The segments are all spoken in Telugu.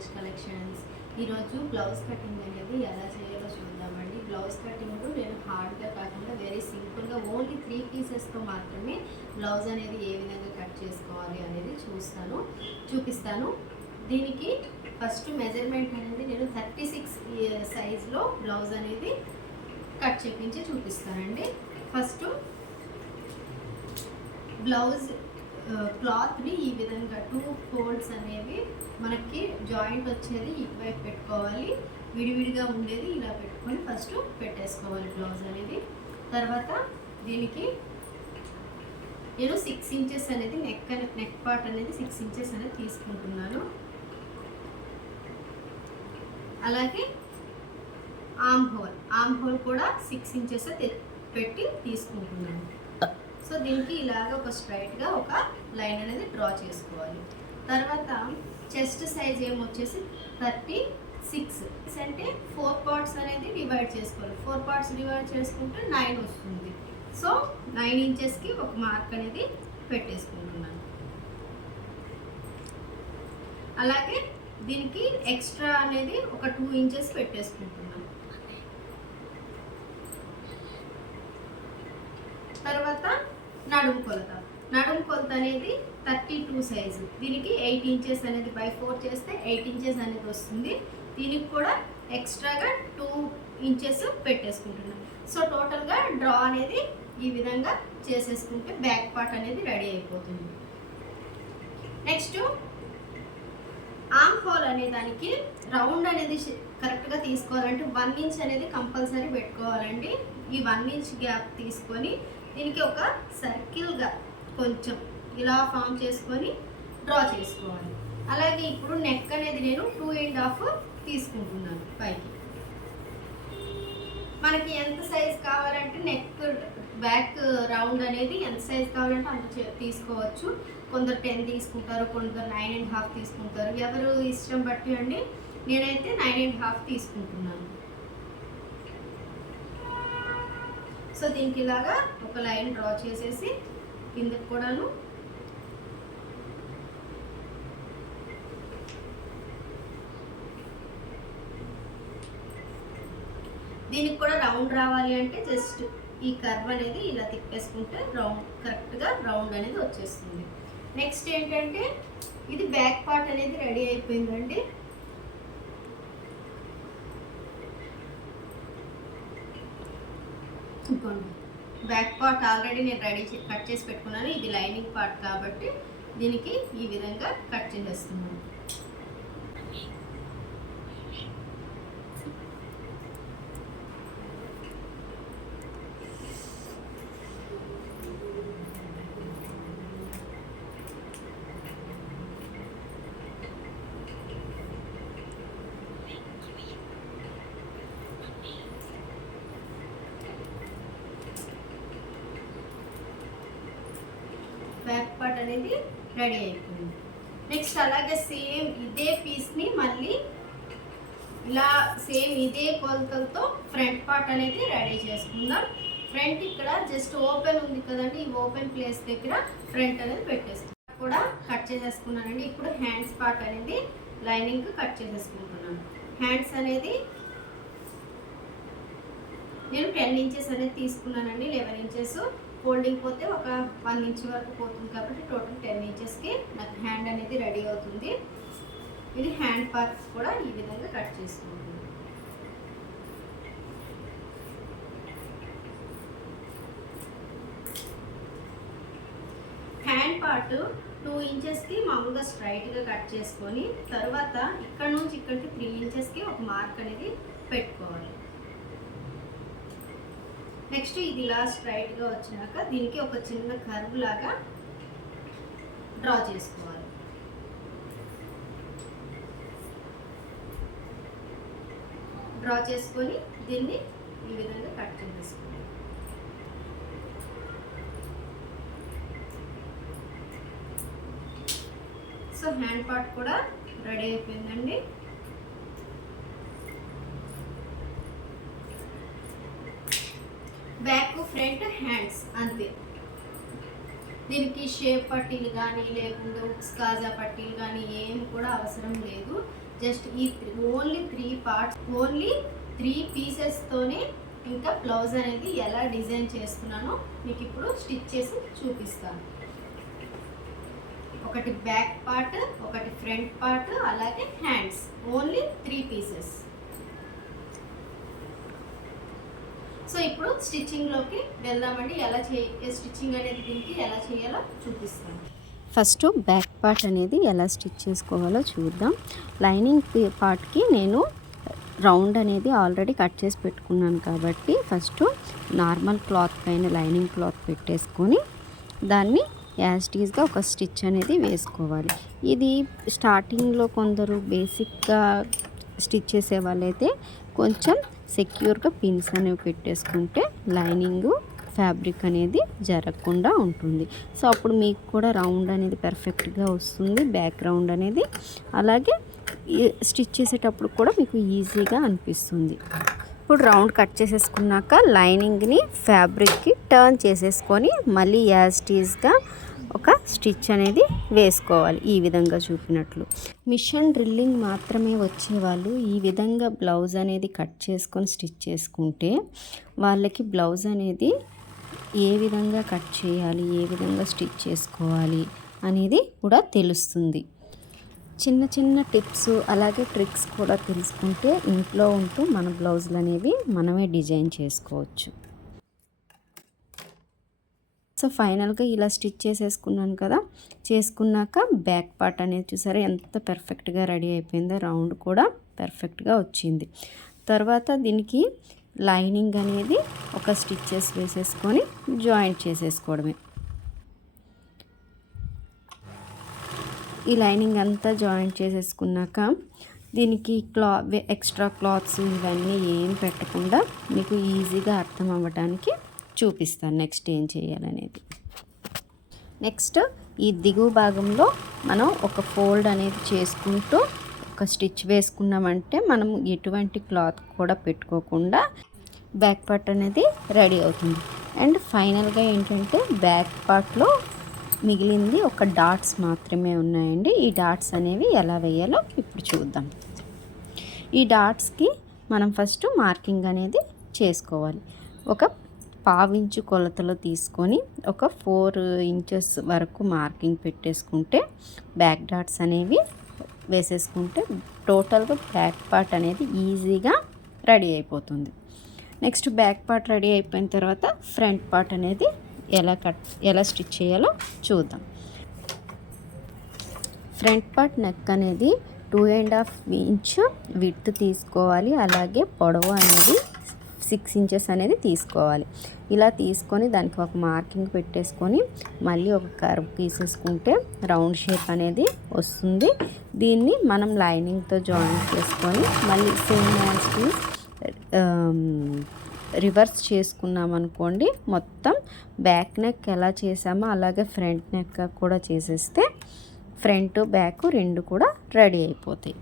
లేటెస్ట్ కలెక్షన్స్ ఈరోజు బ్లౌజ్ కటింగ్ అనేది ఎలా చేయాలో చూద్దామండి. బ్లౌజ్ కటింగ్ నేను హార్డ్గా కాకుండా వెరీ సింపుల్గా ఓన్లీ త్రీ పీసెస్తో మాత్రమే బ్లౌజ్ అనేది ఏ విధంగా కట్ చేసుకోవాలి అనేది చూస్తాను చూపిస్తాను. దీనికి ఫస్ట్ మెజర్మెంట్ అనేది నేను థర్టీ సిక్స్ సైజ్లో బ్లౌజ్ అనేది కట్ చేపించి చూపిస్తానండి. ఫస్ట్ బ్లౌజ్ క్లాత్ని ఈ విధంగా టూ ఫోల్డ్స్ అనేవి మనకి జాయింట్ వచ్చేది ఇటువైపు పెట్టుకోవాలి. విడివిడిగా ఉండేది ఇలా పెట్టుకొని ఫస్ట్ పెట్టేసుకోవాలి బ్లౌజ్ అనేది. తర్వాత దీనికి నేను సిక్స్ ఇంచెస్ అనేది నెక్ నెక్ పార్ట్ అనేది సిక్స్ ఇంచెస్ అనేది తీసుకుంటున్నాను. అలాగే ఆమ్ హోల్ ఆమ్ హోల్ కూడా సిక్స్ ఇంచెస్ పెట్టి తీసుకుంటున్నాను. సో దీనికి ఇలాగ ఒక స్ట్రైట్గా ఒక లైన్ అనేది డ్రా చేసుకోవాలి. తర్వాత చెస్ట్ సైజ్ ఏమొచ్చేసి థర్టీ సిక్స్ అంటే ఫోర్ పార్ట్స్ అనేది డివైడ్ చేసుకోవాలి. ఫోర్ పార్ట్స్ డివైడ్ చేసుకుంటే నైన్ వస్తుంది. సో నైన్ ఇంచెస్కి ఒక మార్క్ అనేది పెట్టేసుకుంటున్నాను. అలాగే దీనికి ఎక్స్ట్రా అనేది ఒక టూ ఇంచెస్ పెట్టేసుకుంటున్నాను. తర్వాత నడుము కొలత. నడుము కొలత అనేది థర్టీ టూ సైజు. దీనికి ఎయిట్ ఇంచెస్ అనేది బై ఫోర్ చేస్తే ఎయిట్ ఇంచెస్ అనేది వస్తుంది. దీనికి కూడా ఎక్స్ట్రాగా టూ ఇంచెస్ పెట్టేసుకుంటున్నాను సో టోటల్గా డ్రా అనేది ఈ విధంగా చేసేసుకుంటే బ్యాక్ పార్ట్ అనేది రెడీ అయిపోతుంది. నెక్స్ట్ ఆమ్ హోల్ అనే దానికి రౌండ్ అనేది కరెక్ట్గా తీసుకోవాలంటే వన్ ఇంచ్ అనేది కంపల్సరీ పెట్టుకోవాలండి. ఈ వన్ ఇంచ్ గ్యాప్ తీసుకొని దీనికి ఒక సర్కిల్గా కొంచెం ఇలా ఫామ్ చేసుకొని డ్రా చేసుకోవాలి. అలాగే ఇప్పుడు నెక్ అనేది నేను టూ అండ్ హాఫ్ తీసుకుంటున్నాను పైకి. మనకి ఎంత సైజ్ కావాలంటే నెక్ బ్యాక్ రౌండ్ అనేది ఎంత సైజ్ కావాలంటే అంత తీసుకోవచ్చు. కొందరు టెన్ తీసుకుంటారు కొందరు నైన్ అండ్ హాఫ్ తీసుకుంటారు. ఎవరు ఇష్టం బట్టి అండి? నేనైతే నైన్ అండ్ హాఫ్ తీసుకుంటున్నాను. సో దీనికి ఇలాగా ఒక లైన్ డ్రా చేసేసి కిందకి కూడాను దీనికి కూడా రౌండ్ రావాలి అంటే జస్ట్ ఈ కర్వ్ అనేది ఇలా తిప్పేసుకుంటే రౌండ్ కరెక్ట్గా రౌండ్ అనేది వచ్చేస్తుంది. నెక్స్ట్ ఏంటంటే ఇది బ్యాక్ పార్ట్ అనేది రెడీ అయిపోయిందండి. ఇంకోండి బ్యాక్ పార్ట్ ఆల్రెడీ నేను రెడీ కట్ చేసి పెట్టుకున్నాను. ఇది లైనింగ్ పార్ట్ కాబట్టి దీనికి ఈ విధంగా కట్ చేసేస్తున్నాను. అనేది రెడీ అయిపోయింది. నెక్స్ట్ అలాగే సేమ్ ఇదే పీస్ని మళ్ళీ ఇలా సేమ్ ఇదే కొలతలతో ఫ్రంట్ పార్ట్ అనేది రెడీ చేసుకుందాం. ఫ్రంట్ ఇక్కడ జస్ట్ ఓపెన్ ఉంది కదండి ఈ ఓపెన్ ప్లేస్ దగ్గర ఫ్రంట్ అనేది పెట్టేస్తాం కూడా కట్ చేసేసుకున్నానండి. ఇప్పుడు హ్యాండ్స్ పార్ట్ అనేది లైనింగ్ కట్ చేసేసుకుంటున్నాను. హ్యాండ్స్ అనేది నేను టెన్ ఇంచెస్ అనేది తీసుకున్నానండి లెవెన్ ఇంచెస్ ఫోల్డింగ్ పోతే ఒక వన్ ఇంచ్ వరకు పోతుంది కాబట్టి టోటల్ టెన్ ఇంచెస్కి నాకు హ్యాండ్ అనేది రెడీ అవుతుంది. ఇది హ్యాండ్ పార్ట్స్ కూడా ఈ విధంగా కట్ చేసుకుంటుంది హ్యాండ్ పార్ట్ టూ ఇంచెస్కి మామూలుగా స్ట్రైట్గా కట్ చేసుకొని తర్వాత ఇక్కడ నుంచి ఇక్కడికి త్రీ ఇంచెస్కి ఒక మార్క్ అనేది పెట్టుకోవాలి. నెక్స్ట్ ఇది ఇలా స్ట్రైట్గా వచ్చినాక దీనికి ఒక చిన్న కర్వ్ లాగా డ్రా చేసుకోవాలి. డ్రా చేసుకొని దీన్ని ఈ విధంగా కట్ చేసేసుకోవాలి. సో హ్యాండ్ పార్ట్ కూడా రెడీ అయిపోయిందండి. బ్యాక్ ఫ్రంట్ హ్యాండ్స్ అంతే. దీనికి షేప్ పట్టీలు కానీ లేకుంటే ఉక్స్ కాజా పట్టీలు కానీ ఏం కూడా అవసరం లేదు. జస్ట్ ఈ only three parts only three పీసెస్తోనే ఇంకా బ్లౌజ్ అనేది ఎలా డిజైన్ చేస్తున్నానో మీకు ఇప్పుడు స్టిచ్ చేసి చూపిస్తాను. ఒకటి బ్యాక్ పార్ట్ ఒకటి ఫ్రంట్ పార్ట్ అలాగే hands only three pieces. So ఇప్పుడు స్టిచ్చింగ్లోకి వెళ్దామండి. ఎలా చే స్టిచ్చింగ్ అనేది దీనికి ఎలా చేయాలో చూపిస్తాను. ఫస్ట్ బ్యాక్ పార్ట్ అనేది ఎలా స్టిచ్ చేసుకోవాలో చూద్దాం. లైనింగ్ పార్ట్కి నేను రౌండ్ అనేది ఆల్రెడీ కట్ చేసి పెట్టుకున్నాను కాబట్టి ఫస్ట్ నార్మల్ క్లాత్ పైన లైనింగ్ క్లాత్ పెట్టేసుకొని దాన్ని యాస్టీస్గా ఒక స్టిచ్ అనేది వేసుకోవాలి. ఇది స్టార్టింగ్లో కొందరు బేసిక్గా స్టిచ్ చేసే వాళ్ళైతే కొంచెం సెక్యూర్గా పిన్స్ అనేవి పెట్టేసుకుంటే లైనింగ్ ఫ్యాబ్రిక్ అనేది జరగకుండా ఉంటుంది. సో అప్పుడు మీకు కూడా రౌండ్ అనేది పర్ఫెక్ట్గా వస్తుంది బ్యాక్గ్రౌండ్ అనేది. అలాగే స్టిచ్ చేసేటప్పుడు కూడా మీకు ఈజీగా అనిపిస్తుంది. ఇప్పుడు రౌండ్ కట్ చేసేసుకున్నాక లైనింగ్ని ఫ్యాబ్రిక్కి టర్న్ చేసేసుకొని మళ్ళీ యాజ్టీస్గా ఒక స్టిచ్ అనేది వేసుకోవాలి ఈ విధంగా చూపినట్లు. మిషన్ డ్రిల్లింగ్ మాత్రమే వచ్చేవాళ్ళు ఈ విధంగా బ్లౌజ్ అనేది కట్ చేసుకొని స్టిచ్ చేసుకుంటే వాళ్ళకి బ్లౌజ్ అనేది ఏ విధంగా కట్ చేయాలి ఏ విధంగా స్టిచ్ చేసుకోవాలి అనేది కూడా తెలుస్తుంది. చిన్న చిన్న టిప్స్ అలాగే ట్రిక్స్ కూడా తెలుసుకుంటే ఇంట్లో ఉంటూ మన బ్లౌజులు అనేవి మనమే డిజైన్ చేసుకోవచ్చు. సో ఫైనల్గా ఇలా స్టిచ్ చేసేసుకున్నాను కదా. చేసుకున్నాక బ్యాక్ పార్ట్ అనేది చూసారా ఎంత పర్ఫెక్ట్గా రెడీ అయిపోయిందో రౌండ్ కూడా పర్ఫెక్ట్గా వచ్చింది. తర్వాత దీనికి లైనింగ్ అనేది ఒక స్టిచ్చెస్ వేసేసుకొని జాయింట్ చేసేసుకోవడమే. ఈ లైనింగ్ అంతా జాయింట్ చేసేసుకున్నాక దీనికి క్లా ఎక్స్ట్రా క్లాత్స్ ఇవన్నీ ఏం పెట్టకుండా మీకు ఈజీగా అర్థం అవ్వడానికి చూపిస్తాను నెక్స్ట్ ఏం చేయాలనేది. నెక్స్ట్ ఈ దిగువ భాగంలో మనం ఒక ఫోల్డ్ అనేది చేసుకుంటూ ఒక స్టిచ్ వేసుకున్నామంటే మనం ఎటువంటి క్లాత్ కూడా పెట్టుకోకుండా బ్యాక్ పార్ట్ అనేది రెడీ అవుతుంది. అండ్ ఫైనల్గా ఏంటంటే బ్యాక్ పార్ట్లో మిగిలింది ఒక డాట్స్ మాత్రమే ఉన్నాయండి. ఈ డాట్స్ అనేవి ఎలా వేయాలో ఇప్పుడు చూద్దాం. ఈ డాట్స్కి మనం ఫస్ట్ మార్కింగ్ అనేది చేసుకోవాలి. ఒక పావించు కొలతలో తీసుకొని ఒక ఫోర్ ఇంచెస్ వరకు మార్కింగ్ పెట్టేసుకుంటే బ్యాక్ డాట్స్ అనేవి వేసేసుకుంటే టోటల్గా బ్యాక్ పార్ట్ అనేది ఈజీగా రెడీ అయిపోతుంది. నెక్స్ట్ బ్యాక్ పార్ట్ రెడీ అయిపోయిన తర్వాత ఫ్రంట్ పార్ట్ అనేది ఎలా కట్ ఎలా స్టిచ్ చేయాలో చూద్దాం. ఫ్రంట్ పార్ట్ నెక్ అనేది two and half inch width తీసుకోవాలి. అలాగే పొడవు అనేది సిక్స్ ఇంచెస్ అనేది తీసుకోవాలి. ఇలా తీసుకొని దానికి ఒక మార్కింగ్ పెట్టేసుకొని మళ్ళీ ఒక కర్వ్ గీసేసుకుంటే రౌండ్ షేప్ అనేది వస్తుంది. దీన్ని మనం లైనింగ్తో జాయిన్ చేసుకొని మళ్ళీ సేమ్ యాజ్కి రివర్స్ చేసుకున్నాం అనుకోండి మొత్తం బ్యాక్ నెక్ ఎలా చేసామో అలాగే ఫ్రంట్ నెక్ కూడా చేసేస్తే ఫ్రంట్ బ్యాక్ రెండు కూడా రెడీ అయిపోతాయి.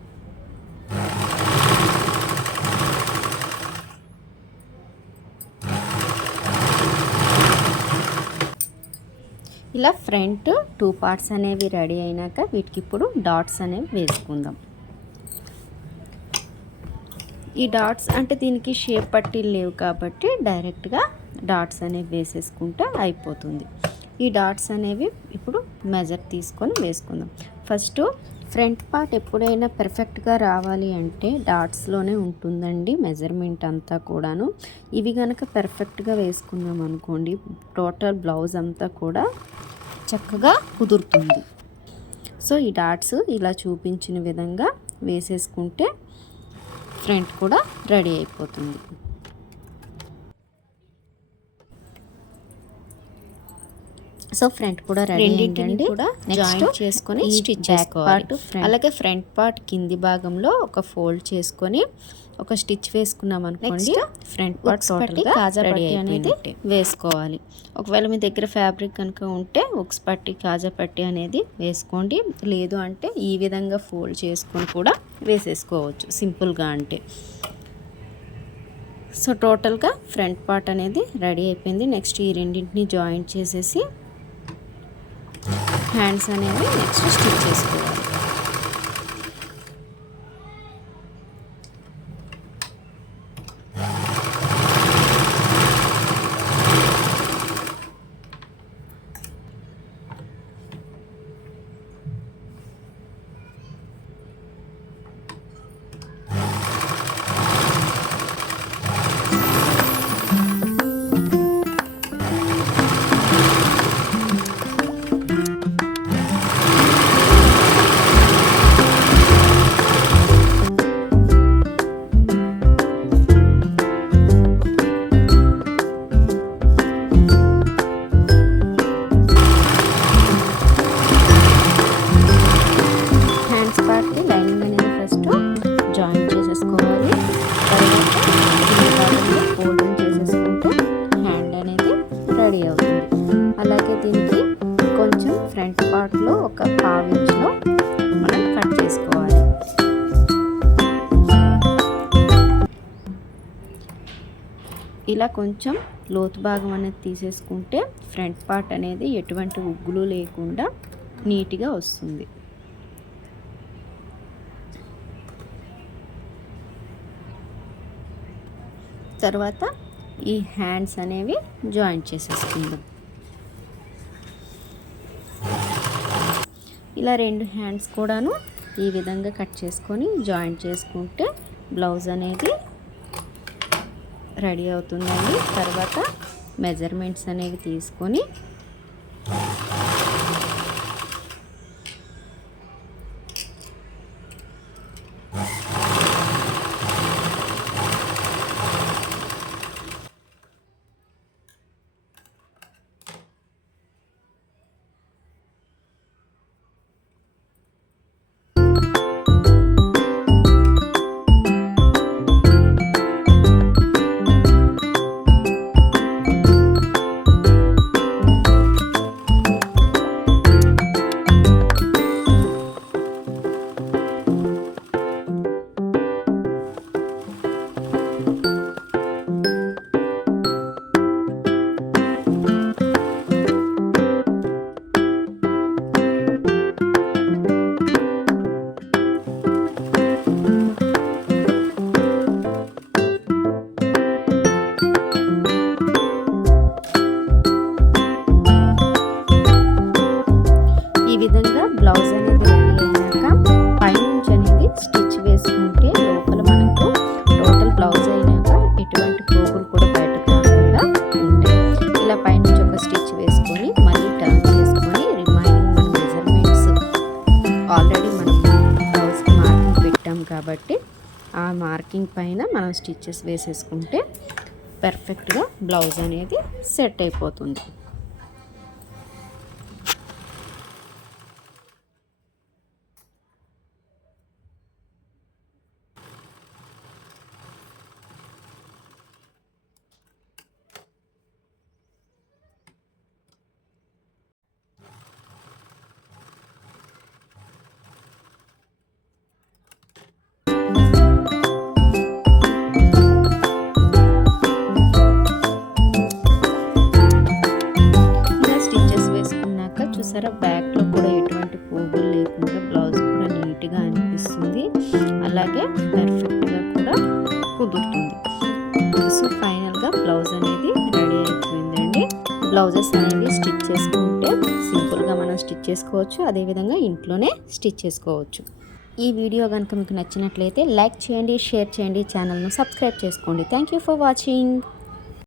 ఇలా ఫ్రంట్ టూ పార్ట్స్ అనేవి రెడీ అయినాక వీటికి ఇప్పుడు డాట్స్ అనేవి వేసుకుందాం. ఈ డాట్స్ అంటే దీనికి షేప్ పట్టీలు లేవు కాబట్టి డైరెక్ట్గా డాట్స్ అనేవి వేసేసుకుంటే అయిపోతుంది. ఈ డాట్స్ అనేవి ఇప్పుడు మెజర్ తీసుకొని వేసుకుందాం. ఫస్ట్ ఫ్రంట్ పార్ట్ ఎప్పుడైనా పర్ఫెక్ట్గా రావాలి అంటే డాట్స్లోనే ఉంటుందండి మెజర్మెంట్ అంతా కూడాను. ఇవి కనుక పర్ఫెక్ట్గా వేసుకున్నాం అనుకోండి టోటల్ బ్లౌజ్ అంతా కూడా చక్కగా కుదురుతుంది. సో ఈ డాట్స్ ఇలా చూపించిన విధంగా వేసేసుకుంటే ఫ్రంట్ కూడా రెడీ అయిపోతుంది. సో ఫ్రంట్ కూడా రెడీ రెండింటిని కూడా join చేసుకొని బ్యాక్ చేసుకోవాలి. అలాగే ఫ్రంట్ పార్ట్ కింది భాగంలో ఒక ఫోల్డ్ చేసుకొని ఒక స్టిచ్ వేసుకున్నాం అనుకోండి ఫ్రంట్ పార్ట్ టోటల్గా కాజా రెడీ పట్టి అనేది అనేది వేసుకోవాలి. ఒకవేళ మీ దగ్గర ఫ్యాబ్రిక్ కనుక ఉంటే ఉక్స్ పట్టి కాజా పట్టి అనేది వేసుకోండి. లేదు అంటే ఈ విధంగా ఫోల్డ్ చేసుకొని కూడా వేసేసుకోవచ్చు సింపుల్గా అంటే. సో టోటల్గా ఫ్రంట్ పార్ట్ అనేది రెడీ అయిపోయింది. నెక్స్ట్ ఈ రెండింటిని జాయింట్ చేసేసి హ్యాండ్స్ అనేవి నెక్స్ట్ స్టిచ్ చేసుకోవాలి. ఇలా కొంచెం లోతు భాగం అనేది తీసేసుకుంటే ఫ్రంట్ పార్ట్ అనేది ఎటువంటి ఉగ్గులు లేకుండా నీట్గా వస్తుంది. తర్వాత ఈ హ్యాండ్స్ అనేవి జాయింట్ చేసేసుకుందాం. ఇలా రెండు హ్యాండ్స్ కూడాను ఈ విధంగా కట్ చేసుకొని జాయింట్ చేసుకుంటే బ్లౌజ్ అనేది రెడీ అవుతుందండి తర్వాత మెజర్మెంట్స్ అనేవి తీసుకొని పైన మనం స్టిచ్చెస్ వేసేసుకుంటే పర్ఫెక్ట్గా బ్లౌజ్ అనేది సెట్ అయిపోతుంది. చూసారా? బ్యాక్లో కూడా ఎటువంటి పోగులు లేకుండా బ్లౌజ్ కూడా నీట్గా అనిపిస్తుంది. అలాగే పర్ఫెక్ట్గా కూడా కుదురుతుంది. సో ఫైనల్గా బ్లౌజ్ అనేది రెడీ అయిపోయిందండి. బ్లౌజెస్ అనేవి స్టిచ్ చేసుకుంటే సింపుల్గా మనం స్టిచ్ చేసుకోవచ్చు. అదేవిధంగా ఇంట్లోనే స్టిచ్ చేసుకోవచ్చు. ఈ వీడియో కనుక మీకు నచ్చినట్లయితే లైక్ చేయండి షేర్ చేయండి ఛానల్ను సబ్స్క్రైబ్ చేసుకోండి. Thank you for watching.